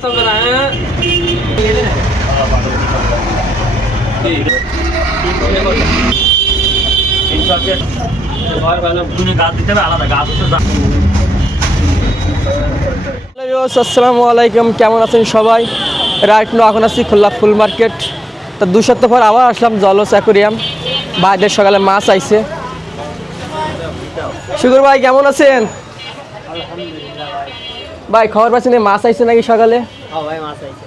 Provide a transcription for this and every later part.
আসসালামু আলাইকুম, কেমন আছেন সবাই? রাইট নো এখন আছি খুলনা ফুল মার্কেট। তো 2 সপ্তাহ পর আবার আসলাম জলস অ্যাকোরিয়াম। বাইরের সকালে মাছ আইছে। শুকুর ভাই কেমন আছেন? ভাই খবর পাচ্ছেন মাছ আইছে নাকি সকালে? ভাই মাছ আইছে।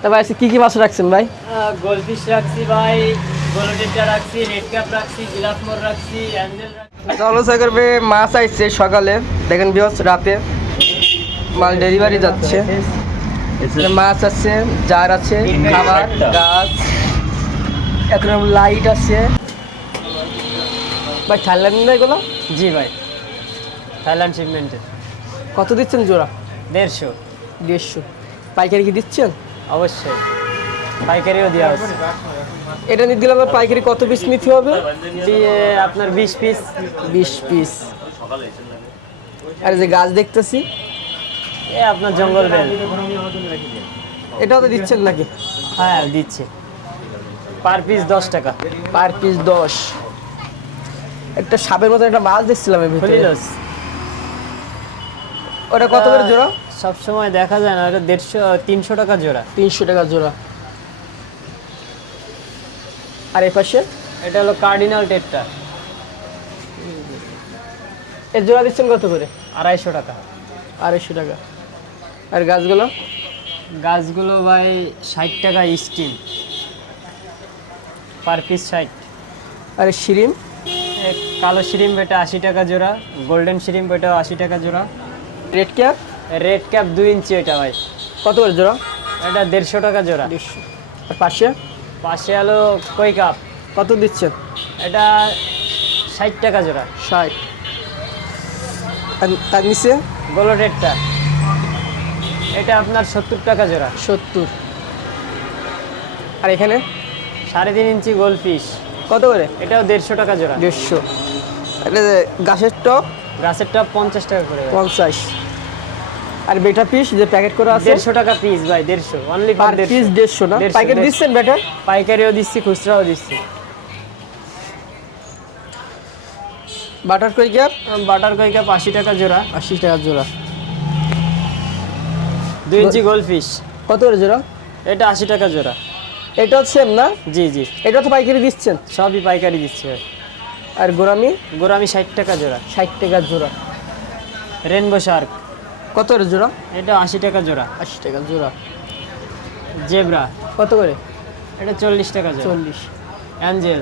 তা ভাই আজকে কি মাছ রাখছেন ভাই? গোলফিশ রাখছি ভাই, গোলোটেটা রাখছি, রেড ক্যাপ রাখছি, জিরাফ মোর রাখছি, অ্যাঞ্জেল রাখছি। জলস করবে মাছ আইছে সকালে, দেখেন বিয়স রাতে মাল ডেলিভারি যাচ্ছে। মাছ আছে, জার আছে, খাবার, গাছ, এখন লাইট আছে। ভাই থাইল্যান্ড না এগুলো? জি ভাই, থাইল্যান্ড শিপমেন্টের। কত দিচ্ছেন জোড়া? 150। 150 পাইকারি কি দিচ্ছেন? অবশ্যই পাইকারিও দেওয়া হচ্ছে। এটা নিয়ে দিলাম পাইকারি কত পিস নিতে হবে? দিয়ে আপনার 20 পিস। 20 পিস। আর যে গাছ দেখতেছি আপনার জঙ্গল বেল, এটাও তো দিচ্ছেন নাকি? হ্যাঁ দিচ্ছে, পার পিস 10 টাকা। Per piece 10। একটা সাপের মতো একটা মাছ দেখছিলাম এর ভিতরে, ফুলিলস। ওটা কত করে জোড়া? সব সময় দেখা যায় না, এটা 300 টাকা জোড়া। 300 টাকা জোড়া। আর এই পাশে এটা হলো কার্ডিনাল টেট্রা, এর জোড়া দিচ্ছেন কত করে? 250 টাকা। 250 টাকা। আর গাছগুলো? গাছগুলো ভাই 60 টাকা স্টিম, পার পিস 60। আর শিরিম? কালো শিরিম এটা 80 টাকা জোড়া, গোল্ডেন শিরিম এটাও 80 টাকা জোড়া। Red cap? রেড ক্যাপ 2 ইঞ্চি এটা ভাই, কত করে জোড়া? এটা 150 টাকা জোড়া। 150। আর পাশে? পাশে হলো কই কাপ, কত দিচ্ছেন? এটা 60 টাকা জোড়া। 60। আর তার নিচে? গোলোটেটটা এটা আপনার 70 টাকা জোড়া। 70। আর এখানে 3.5 ইঞ্চি গোলফিশ, কত করে? এটাও 150 টাকা জোড়া। 150। এটা গাছের টপ? গাছের টপ 50 টাকা করে ভাই। 50। আর বেটা পিস যে প্যাকেট করা আছে? 150 টাকা পিস ভাই, 150 অনলি পার পিস 150 না? পাইকারি দিচ্ছেন বেটা? পাইকারিও দিচ্ছি, খুচরাও দিচ্ছি। বাটার কই ক্যাপ? বাটার কই কাপ 80 টাকা জোড়া। 80 টাকা জোড়া। 2 ইঞ্চি গোলফিশ, কত করে জোড়া? এটা 80 টাকা জোড়া। এটাও সেম না? জি জি, এটা তো পাইকারি দিচ্ছেন? সবই পাইকারি দিচ্ছে ভাই। আর গোরামি? গোরামি 60 টাকা জোড়া। 60 টাকা জোড়া। রেনবো শার্ক, কত করে জোড়া? এটা 80 টাকা জোড়া। 80 টাকা জোড়া। জেব্রা, কত করে? এটা 40 টাকা জোড়া। 40। অ্যাঞ্জেল,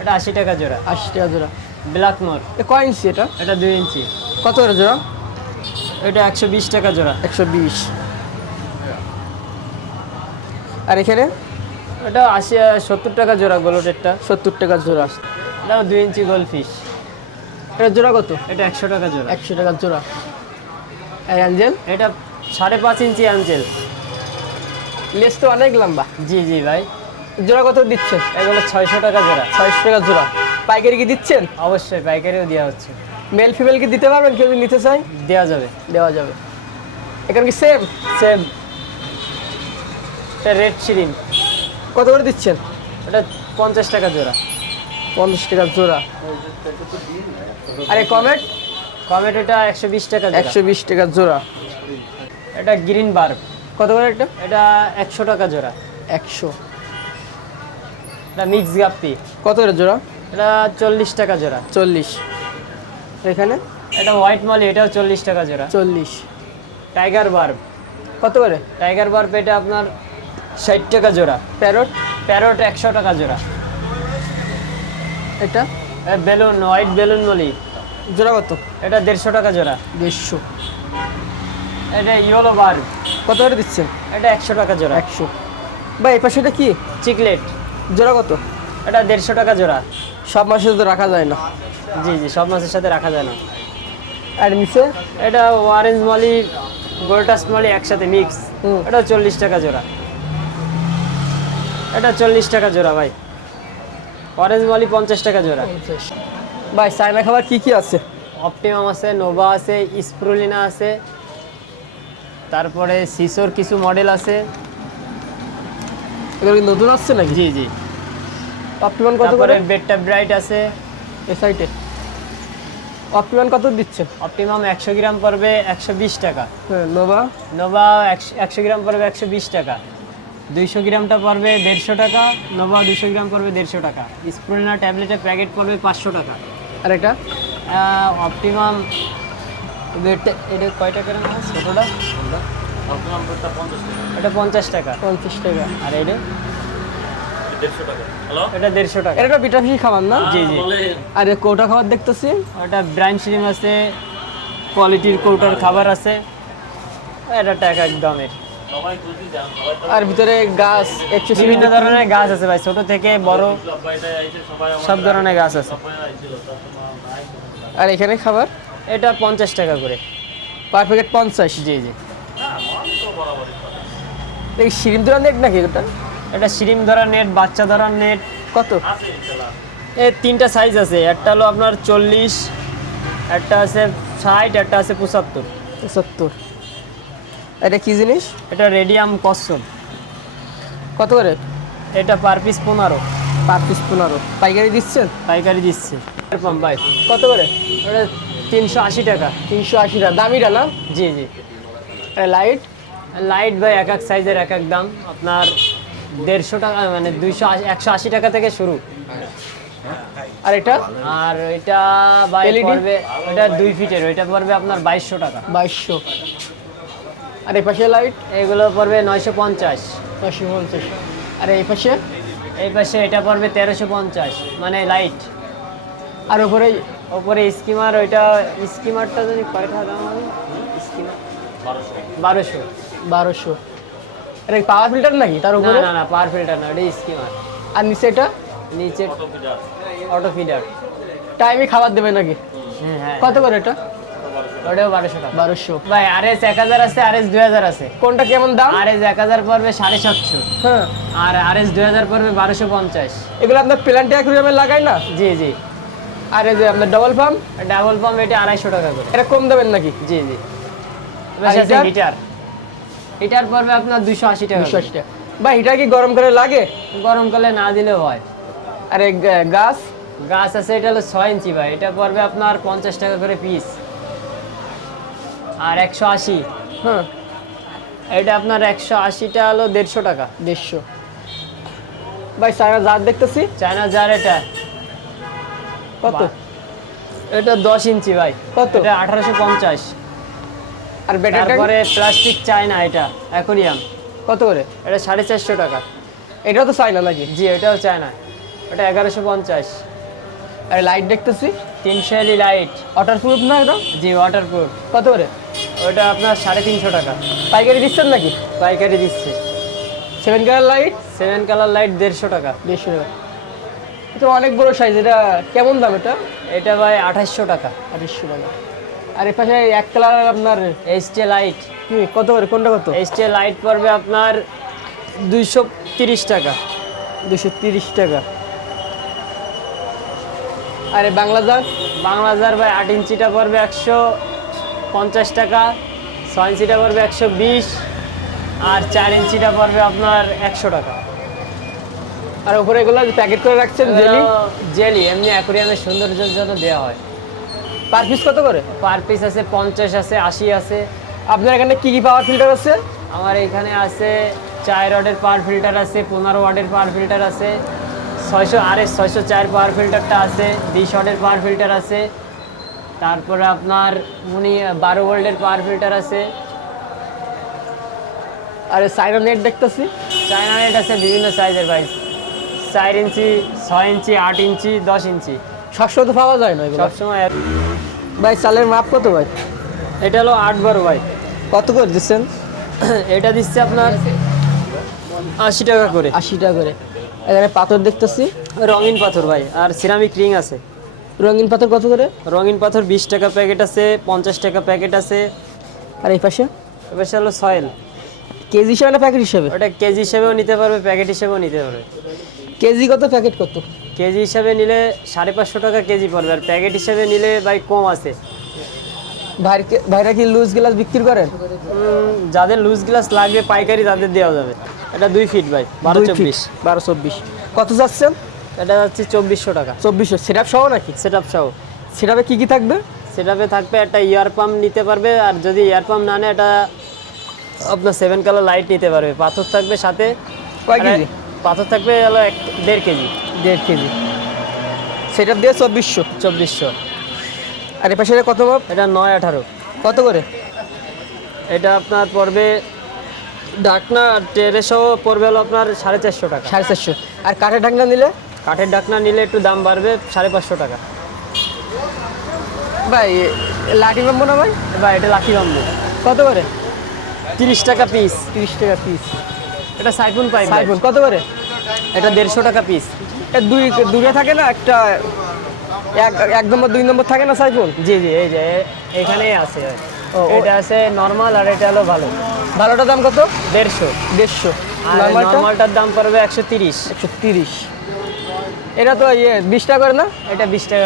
এটা 80 টাকা জোড়া। 80 টাকা জোড়া। ব্ল্যাকমোর, এ কয় ইঞ্চি এটা? এটা 2 ইঞ্চি, কত করে জোড়া? এটা 120 টাকা জোড়া। 120। আর এখানে? এটা 70 টাকা জোড়া গোলোটেটটা। 70 টাকা জোড়া। এটাও 2 ইঞ্চি গোলফিশ, এটা জোড়া কত? এটা 100 টাকা জোড়া। 100 টাকা জোড়া। আর অ্যাঞ্জেল? এটা 5.5 ইঞ্চি অ্যাঞ্জেল। লেস তো অনেক লম্বা। জি জি ভাই, জোড়া কত দিচ্ছেন? এগুলো 600 টাকা জোড়া। 600 টাকা জোড়া। পাইকারি কি দিচ্ছেন? অবশ্যই পাইকারিও দেওয়া হচ্ছে। মেল ফিমেল কি দিতে পারবেন? কেউ যদি নিতে চায় দেওয়া যাবে। দেওয়া যাবে। এখানে কি সেম? সেম। এটা রেড শিরিম, কত করে দিচ্ছেন? এটা 50 টাকা জোড়া। 50 টাকা জোড়া। আরে কমেট? কমেট এটা 120 টাকা জোড়া। 120 টাকা জোড়া। এটা গ্রিন বার্ব, কত করে একটা? এটা 100 টাকা জোড়া। 100। এটা মিক্স গাপ্পি, কত করে জোড়া? এটা 40 টাকা জোড়া। 40। এখানে? এটা হোয়াইট মলি, এটাও 40 টাকা জোড়া। 40। টাইগার বার্ব, কত করে? টাইগার বার্ব এটা আপনার 60 টাকা জোড়া। প্যারট? প্যারট 100 টাকা জোড়া। এটা? বেলুন, হোয়াইট বেলুন মলি, জোড়া কত? এটা 150 টাকা জোড়া। 150। এটা ইয়েলো বার্ব, কত করে দিচ্ছেন? এটা 100 টাকা জোড়া। 100। ভাই এই পাশে এটা কি? চিকলেট, জোড়া কত? এটা 150 টাকা জোড়া। সব মাসে তো রাখা যায় না। জি জি, সব মাছের সাথে রাখা যায় না। আর নিচে? এটা অরেঞ্জ মলি, গোল্ডাস মলি একসাথে মিক্স, এটা 40 টাকা জোড়া। এটা 40 টাকা জোড়া ভাই। অরেঞ্জ মলি 50 টাকা জোড়া। ভাই চায়না খাবার কি কি আছে? অপটিমাম আছে, নোভা আছে, স্প্রুলিনা আছে, তারপরে সিসোর কিছু মডেল আছে। এগুলো কি নতুন আসছে নাকি? জি জি। অপটিমান কত তারপরে করে? বেডটা ব্রাইট আছে। এই সাইডে অপটিমান কত দিচ্ছে? অপটিমাম 100 গ্রাম পড়বে 120 টাকা। হ্যাঁ, নোভা নোভা 100 গ্রাম পড়বে 120 টাকা। 200 গ্রামটা পড়বে 150 টাকা। নোভা 200 গ্রাম পড়বে 150 টাকা। স্প্রুলিনা ট্যাবলেটের প্যাকেট পড়বে 500 টাকা। আর এটা অপটিমাম এটা কয় টাকা না ছোটোটা? এটা 50 টাকা। 50 টাকা। আর এটা এটা 150 টাকা। এটা বিটা ফিশ খাবার না? জি জি। আর এই কোটা খাবার দেখতেছি। ওটা ব্র্যান্ড সিম আছে, কোয়ালিটির কৌটার খাবার আছে। এটা টাকা একদমের। আর ভিতরে গাছ 100 বিভিন্ন ধরনের গাছ আছে ভাই, ছোট থেকে বড় সব ধরনের গাছ আছে। আর এখানে খাবার এটা 50 টাকা করে পার প্যাকেট 50। জি জি। দেখি শিরিম ধরা নেট নাকি ওটা? এটা শিরিম ধরা নেট, বাচ্চা ধরার নেট। কত? এই তিনটা সাইজ আছে। একটা হলো আপনার 40, একটা আছে 60, একটা আছে 75। 70। এটা কি জিনিস? এটা রেডিয়াম কচ্ছপ। কত করে? এটা পার পিস 15। Per piece 15। পাইকারি দিচ্ছেন? পাইকারি দিচ্ছে। এরকম ভাই কত করে? ওটা 380 টাকা। 380 টাকা। দামিটা না? জি জি। লাইট লাইট ভাই এক এক সাইজের এক এক দাম। আপনার 150 টাকা মানে 180 টাকা থেকে শুরু। আর এটা আর এটা ভাই LED? পড়বে, ওটা 2 ফিটের, ওইটা পড়বে আপনার 2200 টাকা। 2200। আর এই পাশে লাইট এগুলো পড়বে 950। 950। আর এই পাশে এই পাশে এটা পড়বে 1350 মানে লাইট। আর উপরে ওপরে স্কিমার, ওইটা স্কিমারটা যদি কয় টাকা দাম হবে? স্কিমার 1200। 1200। এটা পাওয়ার ফিল্টার নাকি তার না উপরে? না না, পাওয়ার ফিল্টার না, ওটা স্কিমার। আর নিচে এটা নিচে অটো ফিডার। টাইমে খাবার দেবে নাকি? হ্যাঁ হ্যাঁ। কত করে এটা? ওটাও 1200 টাকা। 1200। ভাই আরএস 1000 আছে, আরএস 2000 আছে। কোনটা কেমন দাম? আরএস 1000 পড়বে 750। হ্যাঁ, আর আরএস 2000 পড়বে 1250। এগুলো আপনার প্ল্যান্ট অ্যাকুরিয়ামে লাগায় না? জি জি। আর এই যে আপনার ডাবল পাম্প ডাবল পাম্প এটা 250 টাকা করে। এটা কম দেবেন নাকি? জি জি। আর হিটার? হিটার হিটার পড়বে আপনার 280 টাকা। 280 টাকা। ভাই এটা কি গরম করে লাগে? গরমকালে না দিলেও হয়। আর এই গাছ গাছ আছে, এটা হলো 6 ইঞ্চি ভাই, এটা পড়বে আপনার 50 টাকা করে পিস। আর 180, হ্যাঁ এটা আপনার 180টা হলো 150 টাকা। 150। ভাই সারা জার দেখতেছি। চায়না জার এটা কত? এটা 10 ইঞ্চি ভাই। কত? এটা 1850। আর ব্যাটারি তারপরে প্লাস্টিক চায়না, এটা অ্যাকোরিয়াম, কত করে? এটা 450 টাকা। এটাও তো চাই না নাকি? জি এটাও চায়না, এটা 1150। আর লাইট দেখতেছি 300 এলই লাইট। ওয়াটার প্রুফ না এটা? জি ওয়াটারপ্রুফ। কত করে? ওটা আপনার 350 টাকা। পাইকারি দিচ্ছেন নাকি? পাইকারি দিচ্ছে। 7 কালার লাইট 7 কালার লাইট 150 টাকা। 150 টাকা। এটা অনেক বড় সাইজ। এটা কেমন দাম এটা? এটা ভাই 2800 টাকা। 2800 টাকা। আর এর পাশে এক কালার আপনার এইচটি লাইট। কি কত করে? কোনটা কত? এইচটি লাইট পড়বে আপনার 230 টাকা। 230 টাকা। আর এই বাংলা জার বাংলাজার ভাই 8 ইঞ্চিটা পড়বে 150 টাকা, 6 ইঞ্চিটা পড়বে 120, আর 4 ইঞ্চিটা পড়বে আপনার 100 টাকা। আর উপরে এগুলো প্যাকেট করে রাখছেন জেলি জেলি এমনি অ্যাকোরিয়ামের সৌন্দর্যের জন্য দেওয়া হয়। পার পিস কত করে? পার পিস আছে 50 আছে, 80 আছে। আপনার এখানে কি কি পাওয়ার ফিল্টার আছে? আমার এখানে আছে 4 ওয়াটের পাওয়ার ফিল্টার আছে, 15 ওয়াটের পাওয়ার ফিল্টার আছে, 600 RS 604 পাওয়ার ফিল্টারটা আছে, 20 ওয়াটের পাওয়ার ফিল্টার আছে, তারপরে আপনার 12 ভোল্টের পাওয়ার ফিল্টার আছে। আর সাইরো নেট দেখতেছি চায়না নেট আছে বিভিন্ন সাইজের ভাই, 4 ইঞ্চি, 6 ইঞ্চি, 8 ইঞ্চি, 10 ইঞ্চি। সবসময় তো পাওয়া যায় না এগুলো। সবসময় ভাই চালের মাপ কত ভাই? এটা হলো 8 বার ভাই। কত করে দিচ্ছেন? এটা দিচ্ছে আপনার 80 টাকা করে। 80 টাকা করে। এখানে পাথর দেখতেছি রঙিন পাথর ভাই, আর সিরামিক রিং আছে। রঙিন পাথর কত করে? রঙিন পাথর 20 টাকা প্যাকেট আছে, 50 টাকা প্যাকেট আছে। আর এই পাশে এবার হলো সয়েল, কেজি হিসাবে না প্যাকেট হিসাবে? ওটা কেজি হিসেবেও নিতে পারবে, প্যাকেট হিসেবেও নিতে পারবে। কেজি কত, প্যাকেট কত? কেজি হিসাবে নিলে 550 টাকা কেজি পড়বে, আর প্যাকেট হিসেবে নিলে ভাই কম আছে। ভাইরা কি লুজ গ্লাস বিক্রি করেন? যাদের লুজ গ্লাস লাগবে পাইকারি তাদের দেওয়া যাবে। এটা 2 ফিট ভাই, 12-24। 12-24 কত যাচ্ছেন? এটা হচ্ছে 2400 টাকা। 2400 সেটআপ সহ নাকি? সেটআপ সহ। সেটআপে কি কি থাকবে? সেটআপে থাকবে একটা ইয়ার পাম্প নিতে পারবে, আর যদি ইয়ার পাম্প না নেয় এটা আপনার 7 কালার লাইট নিতে পারবে। পাথর থাকবে সাথে। কয় কেজি? পাথর থাকবে হলো 1.5 কেজি। 1.5 কেজি। সেটআপ দিয়ে 2400। 2400। আর এ পাশে কত মাপ? এটা 9-18। কত করে? এটা আপনার পড়বে ঢাকনা টেরে সহ পড়বে হলো আপনার 450 টাকা। 450। আর কাঠের ঢাকনা নিলে? কাঠের ঢাকনা নিলে একটু দাম বাড়বে, 550 টাকা। ভাই লাঠি বাম্বু না ভাই? এবার এটা লাকি বাম্বু। কত করে? 30 টাকা পিস। 30 টাকা পিস। এটা সাইফুন পাইপ। সাইফুন কত করে? এটা 150 টাকা পিস। এ দূরে থাকে না একটা, এক নম্বর 2 নম্বর থাকে না সাইফুন? জি জি, এই যে এখানেই আছে। ও, এটা আছে নরমাল, আর এটা হলো ভালো। ভালোটার দাম কত? 150। 150। আর নরমালটার দাম পড়বে 130। 130। এটা তো 20 টাকা করে না? এটা 20 টাকা।